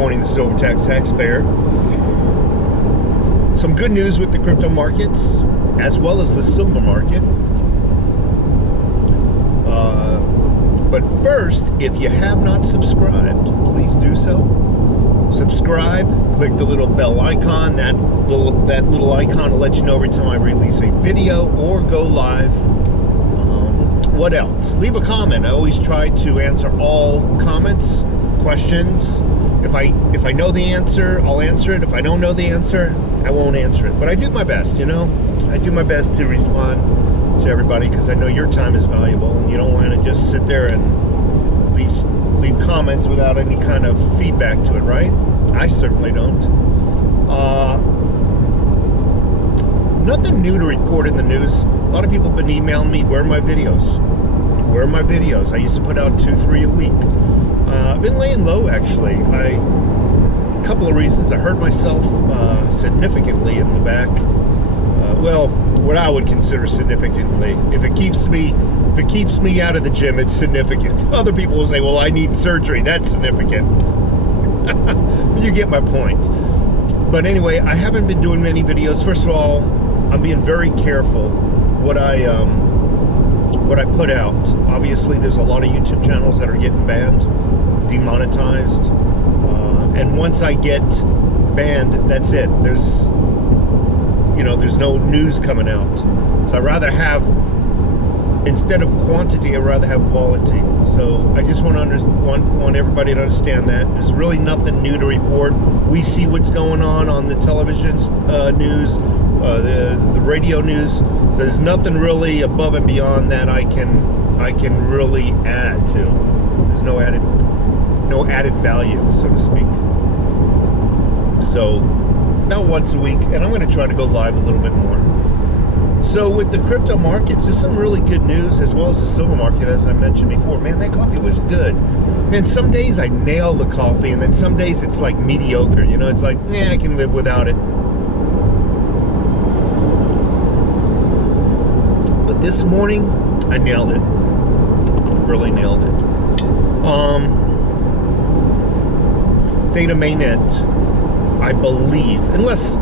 morning, the Silver Taxpayer. Some good news with the crypto markets, as well as the silver market. But first, if you have not subscribed, please do so. Subscribe, click the little bell icon. That little icon will let you know every time I release a video or go live. What else? Leave a comment. I always try to answer all comments, questions. If I know the answer, I'll answer it. If I don't know the answer, I won't answer it. But I do my best, you know? I do my best to respond to everybody because I know your time is valuable and you don't want to just sit there and leave comments without any kind of feedback to it, right? I certainly don't. Nothing new to report in the news. A lot of people have been emailing me, where are my videos? Where are my videos? I used to put out 2-3 a week. I've been laying low, actually. A couple of reasons. I hurt myself significantly in the back. Well, what I would consider significantly. If it keeps me out of the gym, it's significant. Other people will say, well, I need surgery. That's significant. You get my point. But anyway, I haven't been doing many videos. First of all, I'm being very careful what I put out. Obviously, there's a lot of YouTube channels that are getting banned, demonetized, and once I get banned, that's it. There's no news coming out. So I'd rather have, instead of quantity, I'd rather have quality. So I just want everybody to understand that there's really nothing new to report. We see what's going on the television news, the radio news. So there's nothing really above and beyond that I can really add to. There's no added value, so to speak. So about once a week, and I'm going to try to go live a little bit more. So with the crypto markets, there's some really good news, as well as the silver market, as I mentioned before. Man, that coffee was good. Man, some days I nail the coffee, and then some days it's like mediocre. You know, it's like, I can live without it. But this morning, I nailed it. Really nailed it. Theta mainnet, I believe, unless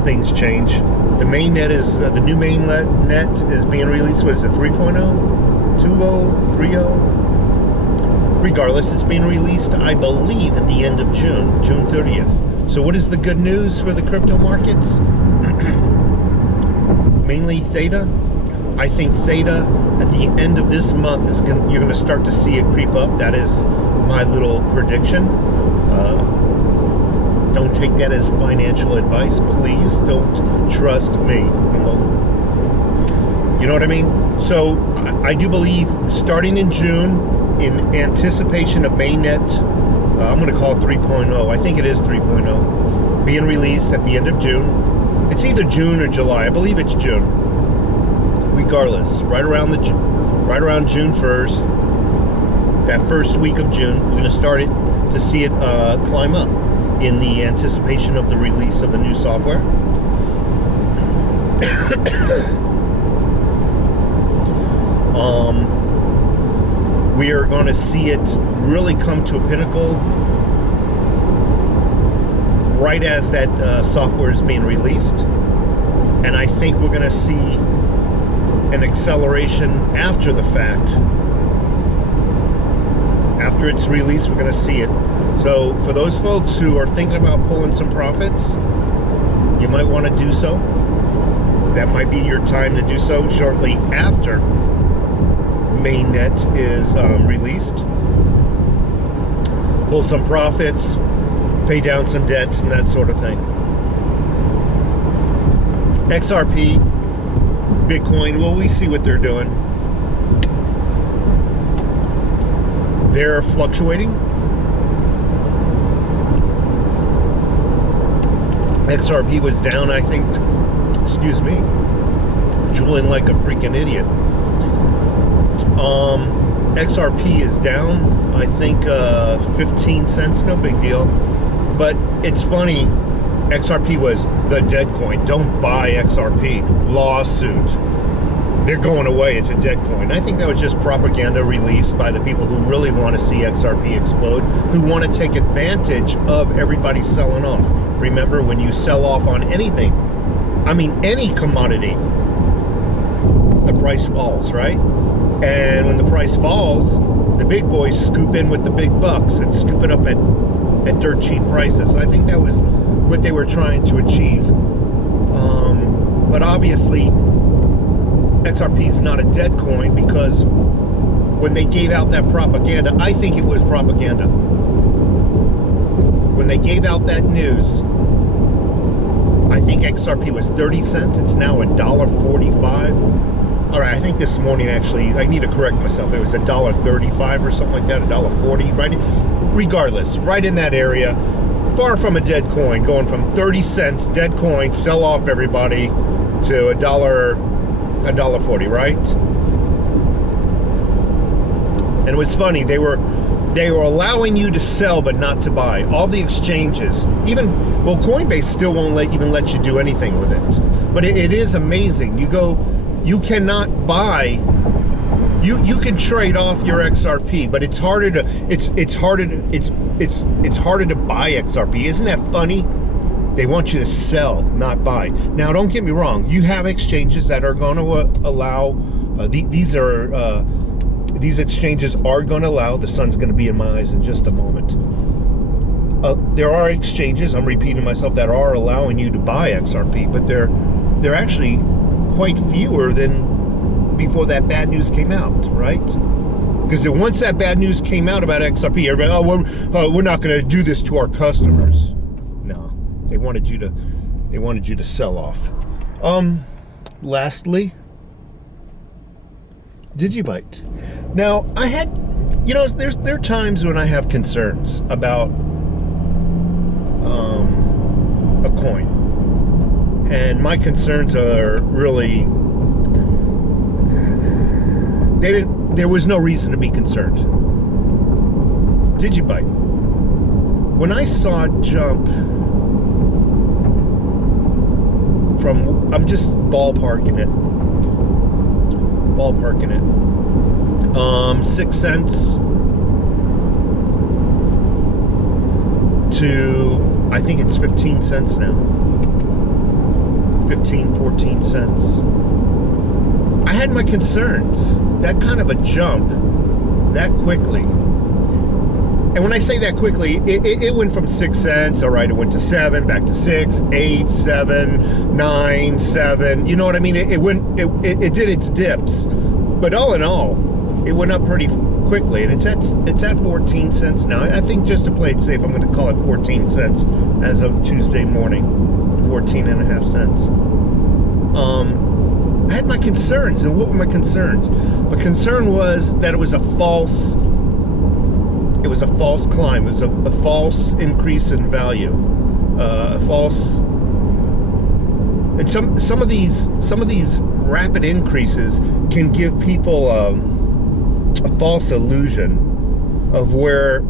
things change. The mainnet is, the new mainnet is being released. What is it, 3.0? 2.0? 3.0? Regardless, it's being released, I believe, at the end of June 30th. So what is the good news for the crypto markets? Mainly Theta. I think Theta, at the end of this month, you're going to start to see it creep up. That is my little prediction. Don't take that as financial advice. Please don't trust me. You know what I mean? So I do believe starting in June, in anticipation of mainnet, I'm going to call it 3.0. I think it is 3.0, being released at the end of June. It's either June or July. I believe it's June. Regardless, right around June 1st, that first week of June, we're going to start to see it climb up in the anticipation of the release of the new software. We are going to see it really come to a pinnacle right as that software is being released. And I think we're going to see an acceleration after the fact. After it's released, we're going to see it. So for those folks who are thinking about pulling some profits, you might want to do so. That might be your time to do so shortly after mainnet is released. Pull some profits, pay down some debts, and that sort of thing. XRP, Bitcoin, well, we see what they're doing. They're fluctuating. XRP was down, I think, drooling like a freaking idiot. XRP is down, I think, 15 cents, no big deal. But it's funny, XRP was the dead coin. Don't buy XRP. Lawsuit. they're going away. It's a dead coin. I think that was just propaganda released by the people who really want to see XRP explode, who want to take advantage of everybody selling off. Remember, when you sell off on anything, I mean any commodity, the price falls, right? And when the price falls, the big boys scoop in with the big bucks and scoop it up at dirt cheap prices. So I think that was what they were trying to achieve. But obviously, XRP is not a dead coin, because when they gave out that propaganda, I think it was propaganda. When they gave out that news, I think XRP was 30 cents. It's now $1.45. All right, I think this morning, actually, I need to correct myself. It was $1.35 or something like that, $1.40, right? Regardless, right in that area, far from a dead coin, going from 30 cents, dead coin, sell off everybody, to $1.40, right? And it was funny, they were allowing you to sell but not to buy. All the exchanges, Coinbase still won't even let you do anything with it. But it is amazing. You cannot buy. You can trade off your XRP, but it's harder to buy XRP. Isn't that funny? They want you to sell, not buy. Now, don't get me wrong. You have exchanges that are going to allow. These exchanges are going to allow. The sun's going to be in my eyes in just a moment. There are exchanges, I'm repeating myself, that are allowing you to buy XRP, but they're actually quite fewer than before that bad news came out, right? Because once that bad news came out about XRP, everybody, we're not going to do this to our customers. No, they wanted you to sell off. Lastly, Digibyte. Now, I had, there are times when I have concerns about a coin, and my concerns are really, there was no reason to be concerned. Digibyte, when I saw it jump from, I'm just ballparking it, 6 cents to, I think it's 15 cents now. 15, 14 cents. I had my concerns. That kind of a jump, that quickly. And when I say that quickly, it went from 6 cents, all right, it went to 7, back to 6, 8, 7, 9, 7. You know what I mean? It did its dips. But all in all, it went up pretty quickly, and it's at 14 cents now. I think just to play it safe, I'm going to call it 14 cents as of Tuesday morning. 14 and a half cents. I had my concerns, and what were my concerns? My concern was that it was a false climb. It was a false increase in value. A false, and some of these rapid increases can give people a false illusion of where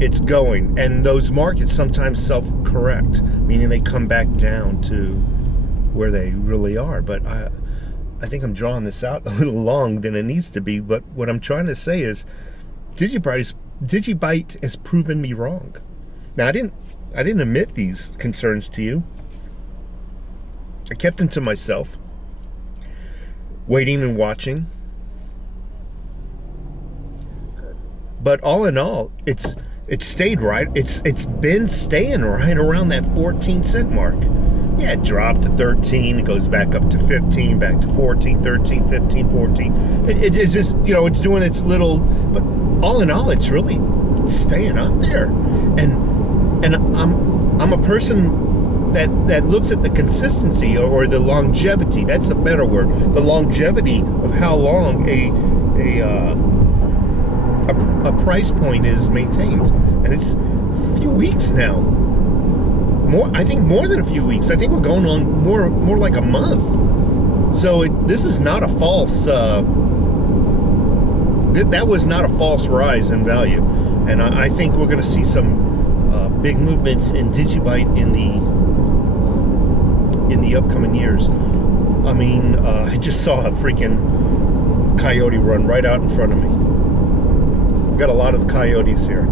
it's going, and those markets sometimes self-correct, meaning they come back down to where they really are. But I think I'm drawing this out a little long than it needs to be, but what I'm trying to say is Digibyte has proven me wrong. Now, I didn't admit these concerns to you. I kept them to myself, waiting and watching. But all in all, it's stayed right. It's been staying right around that 14 cent mark. Yeah, it dropped to 13. It goes back up to 15, back to 14, 13, 15, 14. It's just, it's doing its little, but all in all, it's staying up there. And I'm a person that looks at the consistency or the longevity. That's a better word. The longevity of how long a price point is maintained, and it's a few weeks now. I think more than a few weeks. I think we're going on more like a month. So this is not a false. That was not a false rise in value, and I think we're going to see some big movements in Digibyte in the upcoming years. I mean, I just saw a freaking coyote run right out in front of me. We've got a lot of the coyotes here.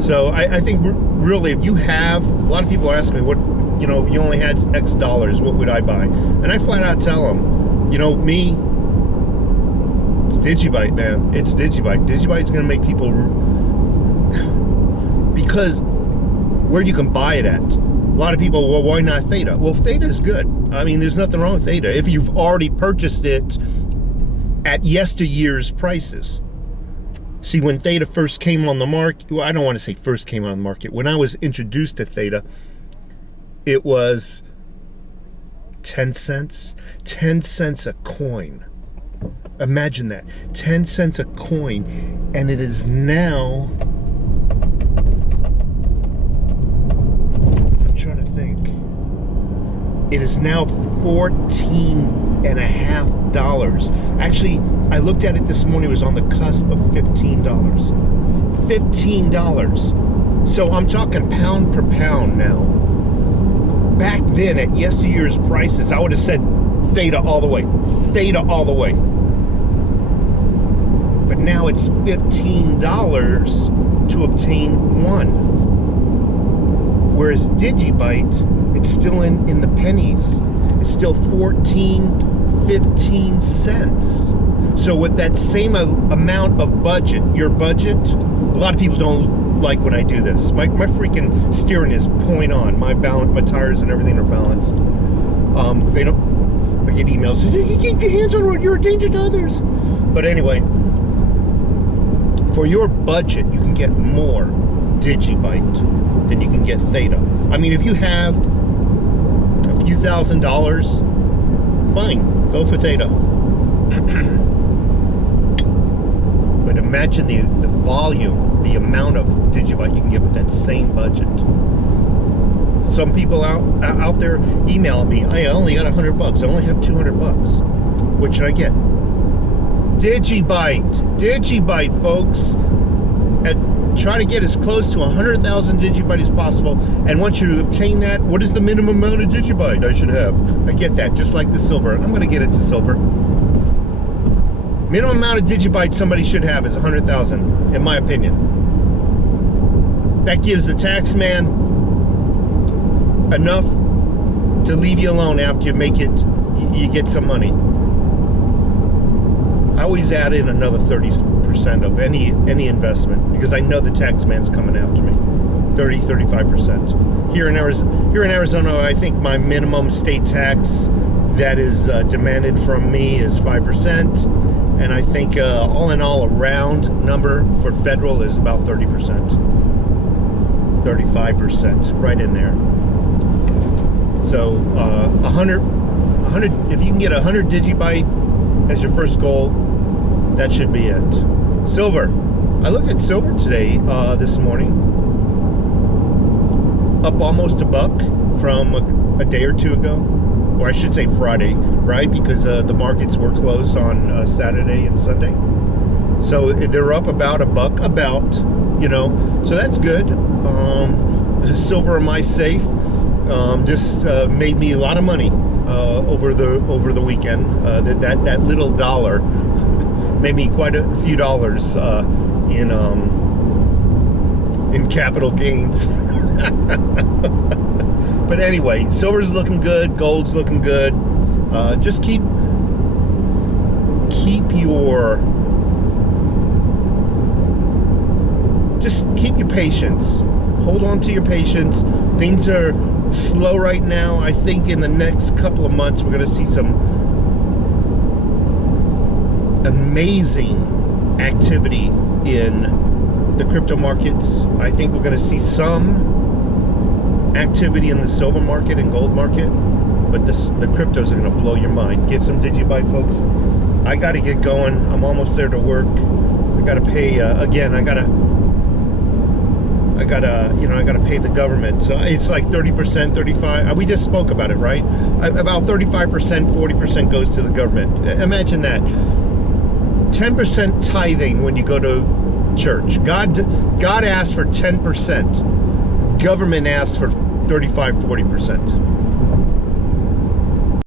So I think really, if you have, a lot of people are asking me, what, you know, if you only had X dollars, what would I buy? And I flat out tell them, you know, me, it's Digibyte, man. It's Digibyte. Digibyte's going to make people, because where you can buy it at. A lot of people, well, why not Theta? Well, Theta is good. I mean, there's nothing wrong with Theta if you've already purchased it at yesteryear's prices. See, when Theta first came on the market, well, I don't want to say first came on the market. When I was introduced to Theta, it was 10 cents. 10 cents a coin. Imagine that. 10 cents a coin. And it is now, I'm trying to think. It is now $14.50. Actually, I looked at it this morning. It was on the cusp of $15. $15. So I'm talking pound per pound now. Back then, at yesteryear's prices, I would have said Theta all the way. Theta all the way. But now it's $15 to obtain one. Whereas Digibyte, it's still in the pennies. It's still 15 cents. So with that same amount of budget, your budget, a lot of people don't like when I do this. My freaking steering is point on. My tires and everything are balanced. They don't. I get emails. You keep your hands on the road. You're a danger to others. But anyway, for your budget, you can get more Digibyte than you can get Theta. I mean, if you have a few $1,000s, fine, go for Theta. But imagine the volume, the amount of Digibyte you can get with that same budget. Some people out there email me, I only got $100. I only have $200. What should I get? Digibyte, folks. Try to get as close to 100,000 Digibyte as possible. And once you obtain that, what is the minimum amount of Digibyte I should have? I get that, just like the silver. I'm going to get it to silver. Minimum amount of Digibyte somebody should have is 100,000, in my opinion. That gives the tax man enough to leave you alone after you get some money. I always add in another 30% of any investment because I know the tax man's coming after me. 35%. Here in Arizona, I think my minimum state tax that is demanded from me is 5%, and I think all in all, a round number for federal is about 30%, 35%, right in there. So 100. If you can get 100 Digibyte as your first goal, that should be it. Silver. I looked at silver today, this morning, up almost $1 from a day or two ago, or I should say Friday, right? Because the markets were closed on Saturday and Sunday, so they're up about $1, you know. So that's good. Silver in my safe just made me a lot of money over the weekend. That little dollar made me quite a few dollars in capital gains. But anyway, silver's looking good, gold's looking good. Just keep your patience. Hold on to your patience. Things are slow right now. I think in the next couple of months we're going to see some amazing activity in the crypto markets. I think we're going to see some activity in the silver market and gold market, but the cryptos are going to blow your mind. Get some Digibyte, folks. I got to get going. I'm almost there to work. I got to pay again. I got to pay the government. So it's like 30%, 35%. We just spoke about it, right? About 35%, 40% goes to the government. Imagine that. 10% tithing when you go to church. God asks for 10%. Government asks for 35, 40%.